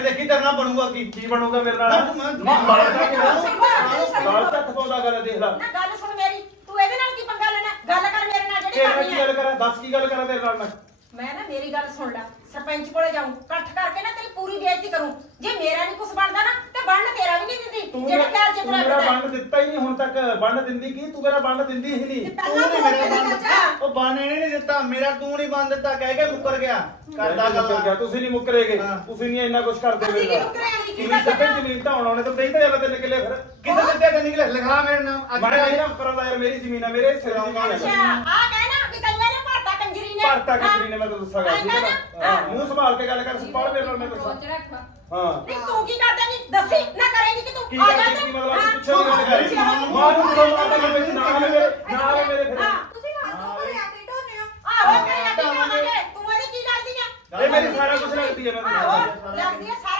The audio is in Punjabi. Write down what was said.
ਦੇਖੀ ਤੇਰੇ ਨਾਲ ਬਣੂਗਾ ਕੀ ਬਣੂਗਾ ਮੇਰੇ ਨਾਲ ਬਾਲ ਤੱਕ ਪਾਉਂਦਾ ਗੱਲ ਦੇਖ ਲੈ ਨਾ ਗੱਲ ਸੁਣ ਮੇਰੀ ਤੂੰ ਇਹਦੇ ਨਾਲ ਕੀ ਪੰਗਾ ਲੈਣਾ ਗੱਲ ਕਰ ਮੇਰੇ ਨਾਲ ਜਿਹੜੀ ਤੇਰੇ ਨਾਲ ਕਰਨੀ ਕੀ ਗੱਲ ਕਰਾਂ ਦੱਸ ਕੀ ਗੱਲ ਕਰਾਂ ਤੇਰੇ ਨਾਲ ਮੈਂ ਨਾ ਮੇਰੀ ਗੱਲ ਸੁਣ ਲੈ ਸਰਪੰਚ ਕੋਲੇ ਜਾਊਂ ਇਕੱਠ ਕਰਕੇ ਨਾ ਤੇਰੀ ਪੂਰੀ ਬੇਇੱਜ਼ਤੀ ਕਰੂੰ ਜੇ ਮੇਰਾ ਨਹੀਂ ਕੁਝ ਬਣਦਾ ਨਾ ਤੇ ਬਣਨ ਤੇਰਾ ਵੀ ਨਹੀਂ ਦਿੰਦੀ ਜਿਹੜੇ ਪਿਆਰ ਚ ਮੇਰਾ ਬੰਨ ਦਿੱਤਾ ਹੀ ਨਹੀਂ ਹੁਣ ਤੱਕ ਬੰਨ ਦਿੰਦੀ ਕੀ ਤੂੰ ਮੇਰਾ ਬੰਨ ਦਿੰਦੀ ਹੀ ਨਹੀਂ ਪਹਿਲਾਂ ਤੂੰ ਮੇਰਾ ਬੰਨ ਉਹ ਬੰਨ ਇਹਨੇ ਨਹੀਂ ਦਿੱਤਾ ਮੇਰਾ ਤੂੰ ਨਹੀਂ ਬੰਨ ਦਿੱਤਾ ਕਹਿ ਕੇ ਮੁੱਕਰ ਗਿਆ ਕਰਦਾ ਗੱਲ ਤੁਸੀਂ ਨਹੀਂ ਮੁੱਕਰੇਗੇ ਤੁਸੀਂ ਨਹੀਂ ਇੰਨਾ ਕੁਝ ਕਰਦੇ ਅਸੀਂ ਕੀ ਮੁੱਕਰਾਂਗੇ ਕੀ ਤੁਸੀਂ ਸੱਪੇ ਜ਼ਮੀਨ ਤਾਂ ਆਉਣੇ ਤਾਂ ਦੇਈ ਤਾਂ ਜਾਂਦਾ 3 ਕਿੱਲੇ ਫਿਰ ਕਿੱਥੇ ਦਿੱਤੇ 3 ਕਿੱਲੇ ਲਿਖਾ ਮੇਰੇ ਨਾਮ ਅੱਜ ਮੈਂ ਨਹੀਂ ਕਰਾਂਦਾ ਯਾਰ ਮੇਰੀ ਜ਼ਮੀਨ ਆ ਮੇਰੇ ਸਿਰ ਦੀ ਜ਼ਮੀਨ ਅੱਛਾ ਹੈ ਆ ਕਹਿਣਾ ਕਿ ਕਈਆਂ ਨੇ ਭਰਤਾ ਕੰਜਰੀ ਨੇ ਭਰਤਾ ਕੰਜਰੀ ਨੇ ਮੈਂ ਤਾਂ ਦੱਸਾਂਗਾ ਠੀਕ ਹੈ ਨਾ ਮੂੰਹ ਸੰਭਾਲ ਕੇ ਗੱਲ ਕਰ ਸਪਾਲ ਮੇਰੇ ਨਾਲ ਮੈਂ ਦੱਸਾਂ ਹਾਂ ਨਹੀਂ ਤੂੰ ਕੀ ਕਰਦਾ ਨਹੀਂ ਦੱਸੀ ਨਾ ਕਰੇਂਗੀ ਕਿ ਕੀ ਤੂੰ ਆ ਕਰਦੀ ਜਾ ਕੀ ਮਤਲਬ ਪਿੱਛੇ ਦੀ ਗੱਲ ਕਰੀ ਮਾਂ ਨੂੰ ਬੁਲਾਉਣਾ ਤੇ ਵਿੱਚ ਨਾਲ ਮੇਰੇ ਫਿਰ ਤੁਸੀਂ ਹੱਥੋਂ ਭਰੇ ਆ ਕੇ ਢੋਨੇ ਹੋ ਆਹੋ ਕਰੀ ਆ ਤੂੰ ਇਹਦੀ ਕੀ ਲੱਗਦੀ ਆ ਇਹ ਮੇਰੀ ਸਾਰਾ ਕੁਝ ਲੱਗਦੀ ਹੈ ਮੈਂ ਆਹੋ ਲੱਗਦੀ ਆ